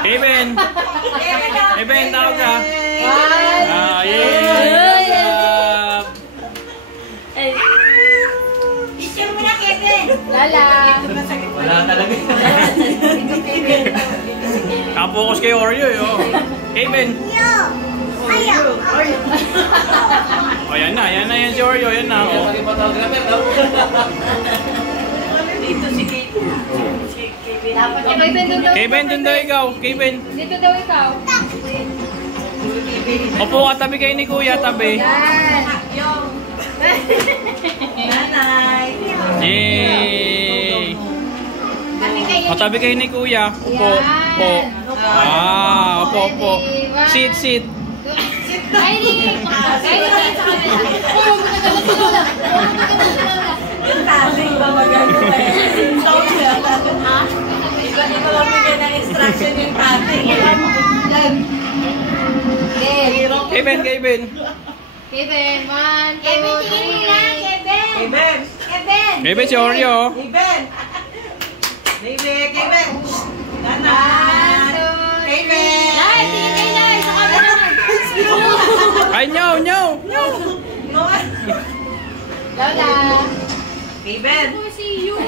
Kevin! Kevin, tawag ka! Picture mo na, Kevin! Lala! Wala talaga. Kapokus kay Oreo eh. Kevin! O yan na yan si Oreo, yan na. Dito si Kevin. Kevin, dun daw ikaw. Kevin. Dito daw ikaw. Opo ka, tabi kayo ni Kuya, tabi. Yan. Nanay. Yay! O, tabi kayo ni Kuya. Opo. Opo. Opo. Sit, sit. Ay, hindi. Ay, hindi. Sa kanila. Oh, magkakalat si Lola. Yung tasing ba magano eh? Stop siya. Ha? Iba na lang bigyan ng instruction yung tasing. Kevin, Kevin. Kevin, 1, 2, 3. Kevin! Kevin si Oreo. Kevin! Kevin! Nanay! Kevin! Nay, tingin kay Nay. Sa camera. Ay, no. Noah! Lola. Kevin! See you.